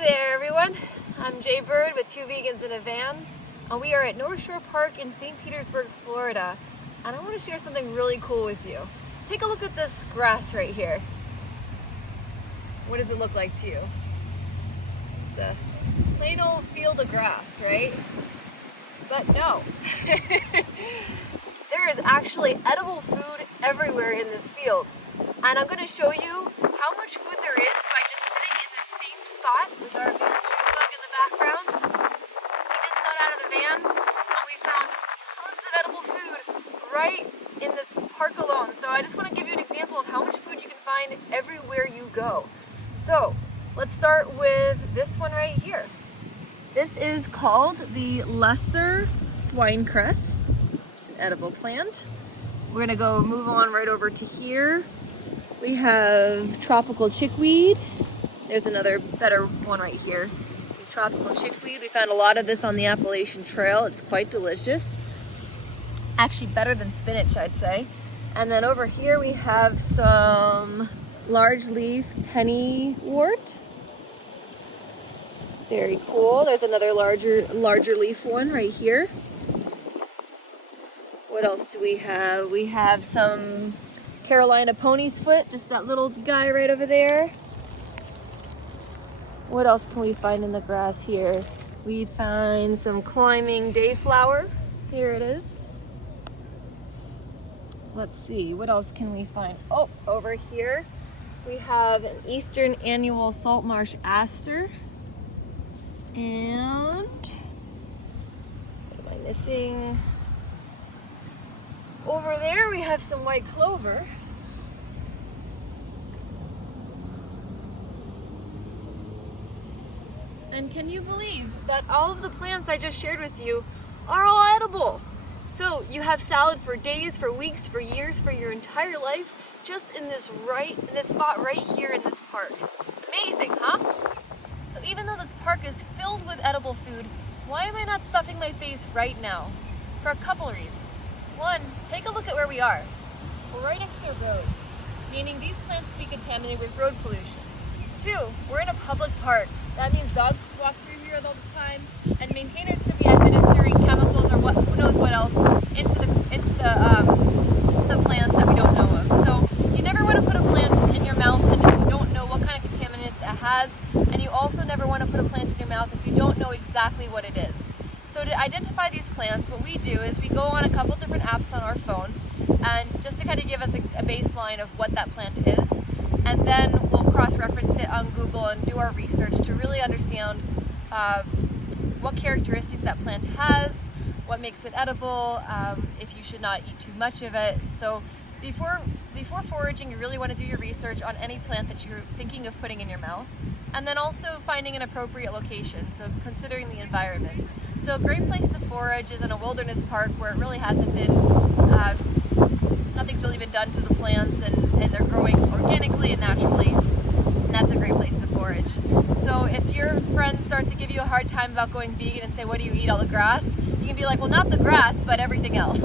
there everyone, I'm Jay Bird with Two Vegans in a Van, and we are at North Shore Park in St. Petersburg, Florida, and I want to share something really cool with you. Take a look at this grass right here. What does it look like to you? Just a plain old field of grass, right? But no. There is actually edible food everywhere in this field, and I'm going to show you how much food there is by just sitting in the same spot with our van Chickweed in the background. We just got out of the van and we found tons of edible food right in this park alone. So I just want to give you an example of how much food you can find everywhere you go. So let's start with this one right here. This is called the lesser swinecress. It's an edible plant. We're gonna go move on right over to here. We have tropical chickweed. There's another better one right here. Some tropical chickweed. We found a lot of this on the Appalachian Trail. It's quite delicious. Actually better than spinach, I'd say. And then over here we have some large leaf penny wort. Very cool. There's another larger leaf one right here. What else do we have? We have some Carolina pony's foot, just that little guy right over there. What else can we find in the grass here? We find some climbing dayflower. Here it is. Let's see, what else can we find? Oh, over here we have an eastern annual salt marsh aster. And what am I missing? Over there we have some white clover. And can you believe that all of the plants I just shared with you are all edible? So you have salad for days, for weeks, for years, for your entire life, just in this spot right here in this park. Amazing, huh? So even though this park is filled with edible food, why am I not stuffing my face right now? For a couple of reasons. One, take a look at where we are. We're right next to a road, meaning these plants could be contaminated with road pollution. Two, we're in a public park. That means dogs walk through here all the time, and maintainers could be administering chemicals or who knows what else into the plants that we don't know of. So you never want to put a plant in your mouth and if you don't know what kind of contaminants it has, and you also never want to put a plant in your mouth if you don't know exactly what it is. So to identify these plants, what we do is we go on a couple different apps on our phone, and just to kind of give us a baseline of what that plant is, and then we'll cross-reference it on Google and do our research to really understand what characteristics that plant has, what makes it edible, if you should not eat too much of it. So before foraging, you really want to do your research on any plant that you're thinking of putting in your mouth, and then also finding an appropriate location, so considering the environment. So a great place to forage is in a wilderness park where it really hasn't been, nothing's really been done to the plants, and they're growing organically and naturally, and that's a great place to forage. So if your friends start to give you a hard time about going vegan and say, what do you eat, all the grass? You can be like, well, not the grass, but everything else.